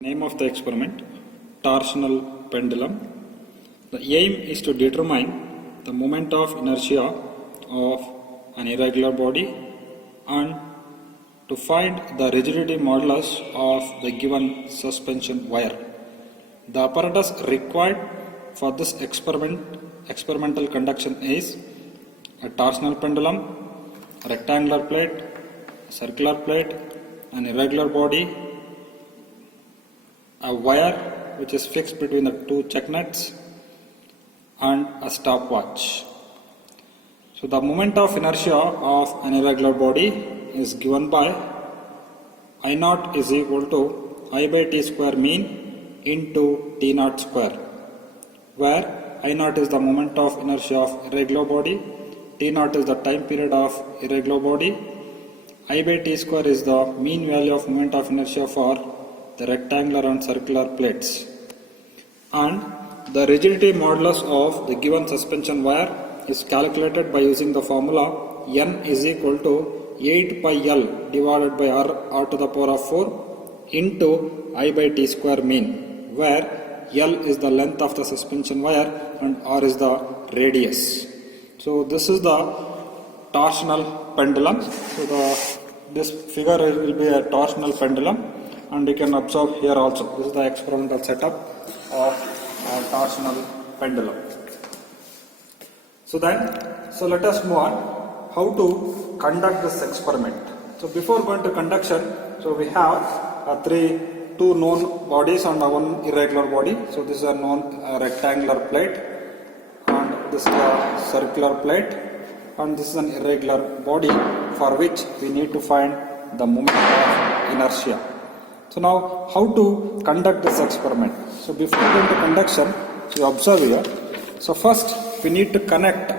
Name of the experiment, torsional pendulum. The aim is to determine the moment of inertia of an irregular body and to find the rigidity modulus of the given suspension wire. The apparatus required for this experimental conduction is a torsional pendulum, a rectangular plate, a circular plate, an irregular body, a wire which is fixed between the two check nuts, and a stopwatch. So the moment of inertia of an irregular body is given by I naught is equal to I by t square mean into t naught square, where I naught is the moment of inertia of irregular body, t naught is the time period of irregular body, I by t square is the mean value of moment of inertia for the rectangular and circular plates, and the rigidity modulus of the given suspension wire is calculated by using the formula n is equal to 8 pi L divided by r to the power of 4 into I by t square mean, where L is the length of the suspension wire and r is the radius. So this is the torsional pendulum. So this figure will be a torsional pendulum, and you can observe here also. This is the experimental setup of a torsional pendulum. So let us move on how to conduct this experiment. So before going to conduction, so we have two known bodies and one irregular body. So this is a known rectangular plate, and this is a circular plate, and this is an irregular body for which we need to find the moment of inertia. So now how to conduct this experiment. So before going to conduction, so you observe here. So first we need to connect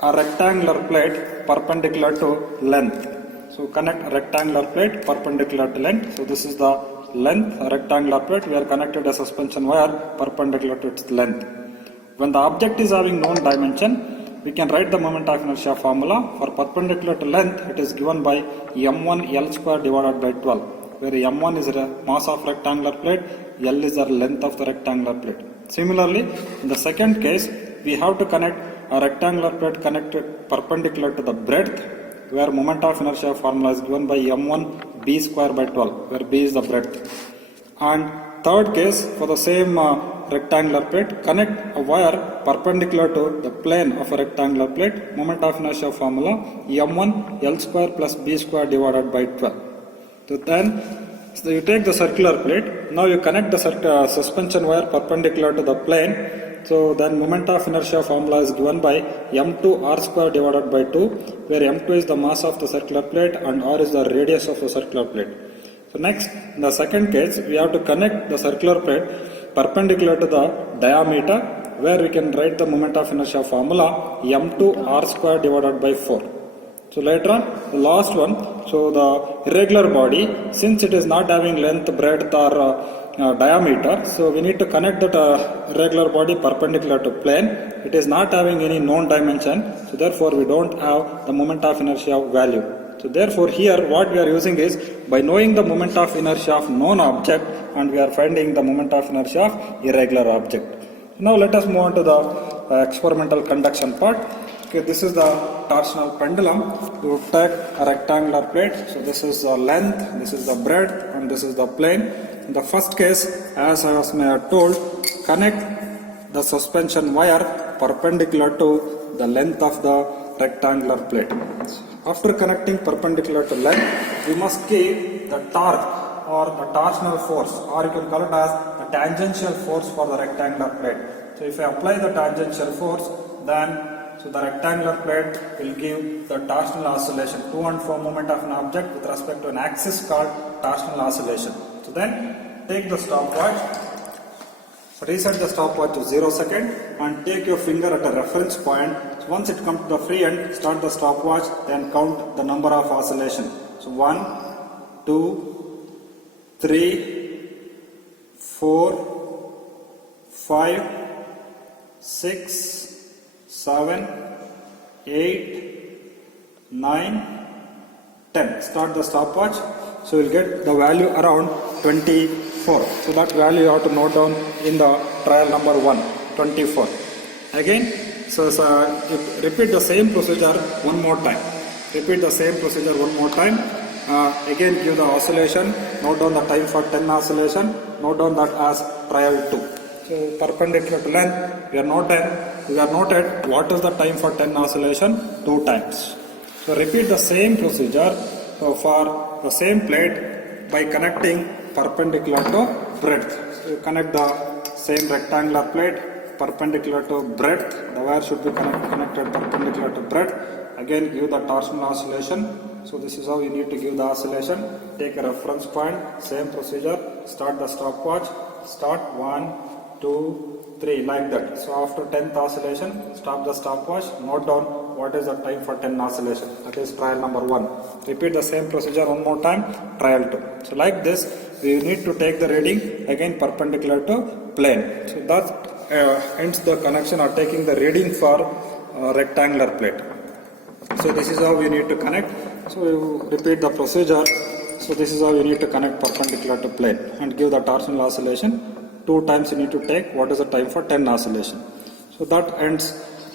a rectangular plate perpendicular to length. So connect a rectangular plate perpendicular to length. So this is the length, a rectangular plate. We are connected a suspension wire perpendicular to its length. When the object is having known dimension, we can write the moment of inertia formula. For perpendicular to length, it is given by m1 L square divided by 12, where m1 is the mass of rectangular plate, L is the length of the rectangular plate. Similarly, in the second case, we have to connect a rectangular plate connected perpendicular to the breadth, where moment of inertia formula is given by m1 b square by 12, where b is the breadth. And third case, for the same rectangular plate, connect a wire perpendicular to the plane of a rectangular plate, moment of inertia formula m1 L square plus b square divided by 12. So you take the circular plate, now you connect the suspension wire perpendicular to the plane. So then moment of inertia formula is given by m2 r square divided by 2, where m2 is the mass of the circular plate and r is the radius of the circular plate. So next, in the second case, we have to connect the circular plate perpendicular to the diameter, where we can write the moment of inertia formula m2 r square divided by 4. So later on, the last one, so the irregular body, since it is not having length, breadth or diameter, so we need to connect that irregular body perpendicular to plane. It is not having any known dimension, so therefore we don't have the moment of inertia value. So therefore here what we are using is, by knowing the moment of inertia of known object, and we are finding the moment of inertia of irregular object. Now let us move on to the experimental conduction part. Okay, this is the torsional pendulum. You take a rectangular plate. So this is the length, this is the breadth, and this is the plane. In the first case, as I was told, connect the suspension wire perpendicular to the length of the rectangular plate. After connecting perpendicular to length, we must keep the torque or the torsional force, or you can call it as the tangential force for the rectangular plate. So if I apply the tangential force, then so the rectangular plate will give the torsional oscillation, to and fro movement of an object with respect to an axis called torsional oscillation. So then take the stopwatch, reset the stopwatch to 0 second, and take your finger at a reference point. So once it comes to the free end, start the stopwatch, then count the number of oscillation. So 1, 2, 3, 4, 5, 6, 7, 8, 9, 10. Start the stopwatch. So you will get the value around 20 24. So that value you have to note down in the trial number 1, 24. Again, repeat the same procedure one more time. Repeat the same procedure one more time. Again give the oscillation, note down the time for 10 oscillation, note down that as trial 2. So perpendicular to length, we are noted what is the time for 10 oscillation 2 times. So repeat the same procedure for the same plate by connecting perpendicular to breadth. So you connect the same rectangular plate perpendicular to breadth. The wire should be connected perpendicular to breadth. Again give the torsional oscillation. So this is how you need to give the oscillation. Take a reference point, same procedure, start the stopwatch, start 1, 2, 3 like that. So after 10th oscillation, stop the stopwatch, note down what is the time for 10 oscillation. That is trial number 1. Repeat the same procedure one more time, trial 2. So like this, we need to take the reading again perpendicular to plane. So that ends the connection or taking the reading for rectangular plate. So this is how we need to connect. So you repeat the procedure. So this is how you need to connect perpendicular to plane and give the torsional oscillation. 2 times you need to take what is the time for 10 oscillation. So that ends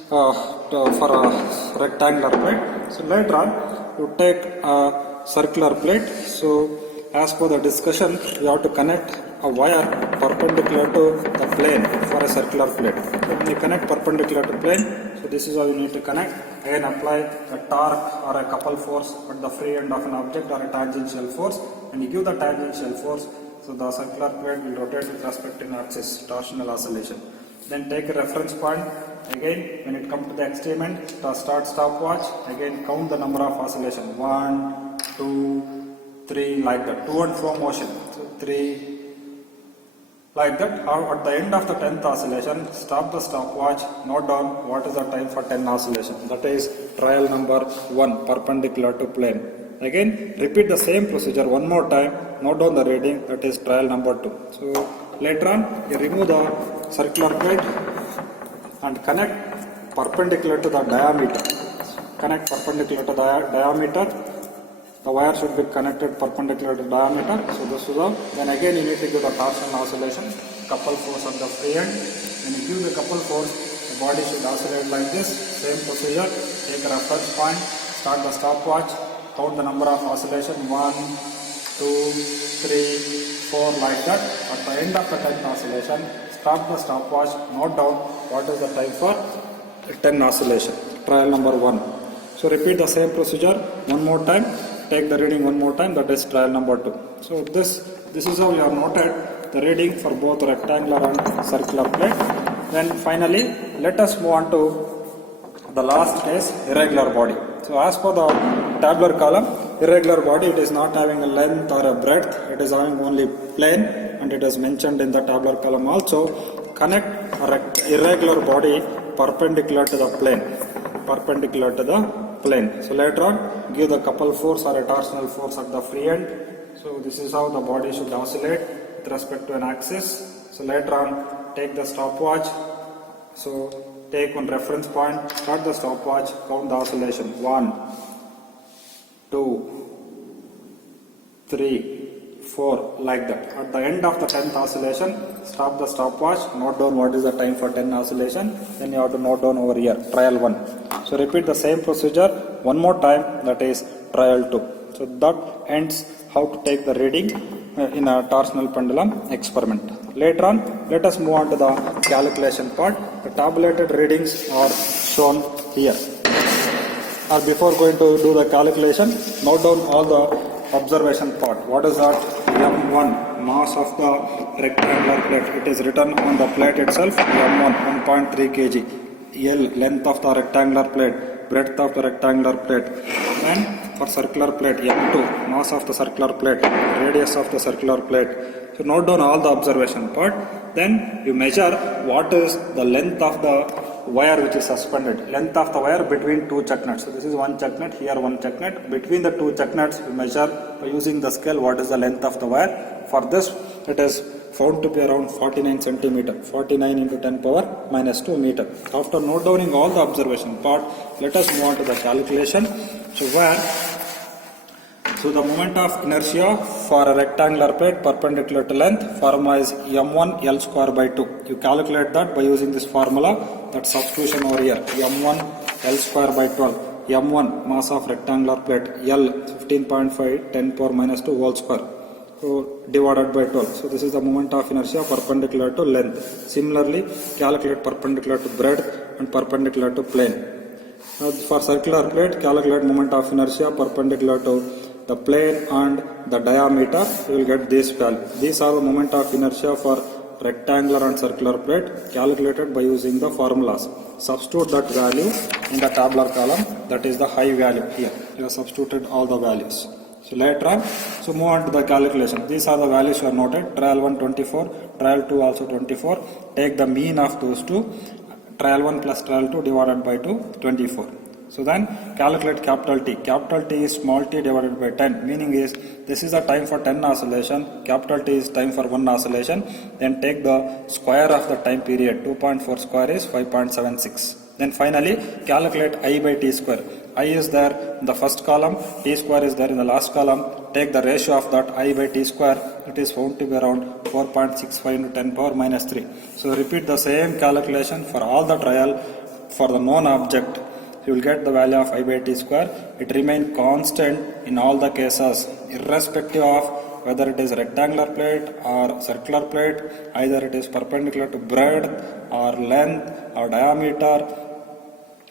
for a rectangular plate. So later on you take a circular plate. So as per the discussion, you have to connect a wire perpendicular to the plane for a circular plate. So when you connect perpendicular to plane, so this is how you need to connect. Again apply a torque or a couple force at the free end of an object or a tangential force. When you give the tangential force, so the circular plate will rotate with respect to axis, torsional oscillation. Then take a reference point. Again, when it comes to the extreme end, start stopwatch. Again, count the number of oscillation. 1, 2, 3, like that. To and fro motion. So 3, like that. At the end of the 10th oscillation, stop the stopwatch. Note down what is the time for 10 oscillation. That is trial number 1, perpendicular to plane. Again, repeat the same procedure one more time. Note down the reading. That is trial number 2. So later on, you remove the circular plate and connect perpendicular to the diameter. Connect perpendicular to the diameter. The wire should be connected perpendicular to the diameter. So this is all. Then again you need to give the torsional oscillation. Couple force at the free end. When you give the couple force, the body should oscillate like this. Same procedure. Take a reference point. Start the stopwatch. Count the number of oscillation. 1, 2, 3, 4 like that. At the end of the 10th oscillation, stop the stopwatch. Note down what is the time for 10 oscillation. Trial number 1. So repeat the same procedure one more time. Take the reading one more time. That is trial number 2. So this is how you have noted the reading for both rectangular and circular plate. Then finally, let us move on to the last case, irregular body. So as per the tabular column, irregular body, it is not having a length or a breadth, it is having only plane, and it is mentioned in the tabular column also. Connect irregular body perpendicular to the plane. Perpendicular to the plane. So later on, give the couple force or a torsional force at the free end. So this is how the body should oscillate with respect to an axis. So later on, take the stopwatch. So take one reference point, start the stopwatch, count the oscillation. 1, 2, 3, 4, like that. At the end of the 10th oscillation, stop the stopwatch, note down what is the time for 10 oscillation, then you have to note down over here, trial 1. So repeat the same procedure one more time, that is trial 2. So that ends how to take the reading in a torsional pendulum experiment. Later on, let us move on to the calculation part. The tabulated readings are shown here. Or before going to do the calculation, note down all the observation part. What is that? M1, mass of the rectangular plate. It is written on the plate itself, M1, 1.3 kg. L, length of the rectangular plate, breadth of the rectangular plate. And for circular plate, M2, mass of the circular plate, radius of the circular plate. So note down all the observation part. Then you measure what is the length of the wire which is suspended. Length of the wire between two chuck nuts. So this is one chuck nut, here one chuck nut. Between the two chuck nuts, we measure by using the scale what is the length of the wire. For this, it is found to be around 49 centimeter. 49 into 10 power minus 2 meter. After note downing all the observation part, let us move on to the calculation. So So the moment of inertia for a rectangular plate perpendicular to length formula is m1 L square by 2. You calculate that by using this formula, that substitution over here, m1 L square by 12. m1 mass of rectangular plate, L 15.5 10 power minus 2 whole square. So divided by 12. So this is the moment of inertia perpendicular to length. Similarly, calculate perpendicular to breadth and perpendicular to plane. Now for circular plate, calculate moment of inertia perpendicular to the plane and the diameter. You will get this value. These are the moment of inertia for rectangular and circular plate calculated by using the formulas. Substitute that value in the tabular column. That is the high value here. You have substituted all the values. So later on, so move on to the calculation. These are the values you are noted. Trial 1 24, trial 2 also 24. Take the mean of those two. Trial 1 plus trial 2 divided by 2, 24. So then calculate capital T. Capital T is small t divided by 10. Meaning is this is the time for 10 oscillation. Capital T is time for 1 oscillation. Then take the square of the time period. 2.4 square is 5.76. Then finally calculate I by T square. I is there in the first column. T square is there in the last column. Take the ratio of that I by T square. It is found to be around 4.65 into 10 power minus 3. So repeat the same calculation for all the trial for the known object. You will get the value of I by T square. It remains constant in all the cases, irrespective of whether it is rectangular plate or circular plate, either it is perpendicular to breadth or length or diameter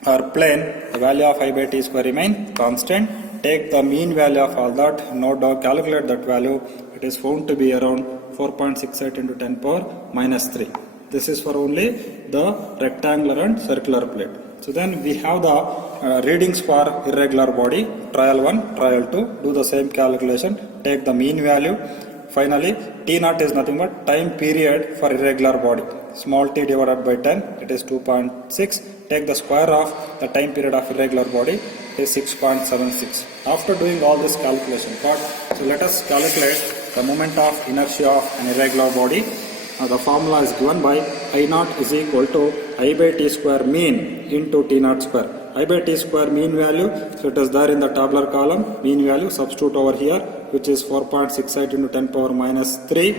or plane. The value of I by T square remains constant. Take the mean value of all that, note down, calculate that value. It is found to be around 4.68 into 10 power minus 3. This is for only the rectangular and circular plate. So then we have the readings for irregular body. Trial 1, trial 2. Do the same calculation. Take the mean value. Finally, T0 is nothing but time period for irregular body. Small t divided by 10, it is 2.6. Take the square of the time period of irregular body, it is 6.76. After doing all this calculation part, so let us calculate the moment of inertia of an irregular body. The formula is given by I0 is equal to I by T square mean into T0 square. I by T square mean value, so it is there in the tabular column, mean value, substitute over here, which is 4.68 into 10 power minus 3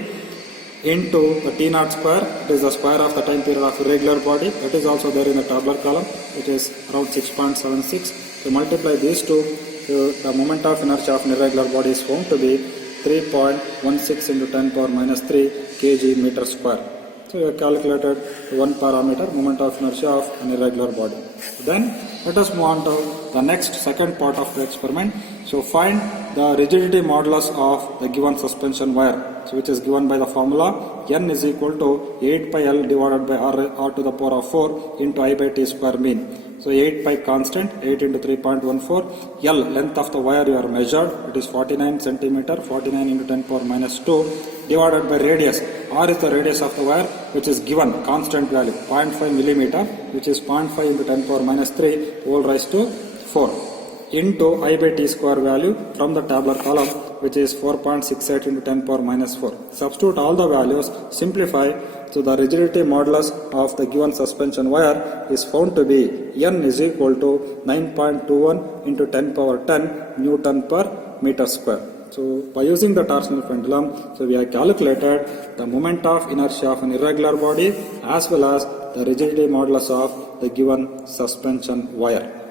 into the T0 square, it is the square of the time period of irregular body, that is also there in the tabular column, which is around 6.76. To multiply these two, the moment of inertia of an irregular body is found to be 3.16 into 10 power minus 3 kg meter square. So you have calculated one parameter, moment of inertia of an irregular body. Then let us move on to the next second part of the experiment. So find the rigidity modulus of the given suspension wire, so which is given by the formula N is equal to 8 pi L divided by R to the power of 4 into I by T square mean. So 8 pi constant, 8 into 3.14. L, length of the wire you are measured, it is 49 centimeter, 49 into 10 power minus 2 divided by radius. R is the radius of the wire, which is given constant value 0.5 millimeter, which is 0.5 into 10 power minus 3 whole raised to 4 into I by T square value from the tabular column, which is 4.68 into 10 power minus 4. Substitute all the values, simplify. So the rigidity modulus of the given suspension wire is found to be N is equal to 9.21 into 10 power 10 Newton per meter square. So by using the torsional pendulum, so we have calculated the moment of inertia of an irregular body as well as the rigidity modulus of the given suspension wire.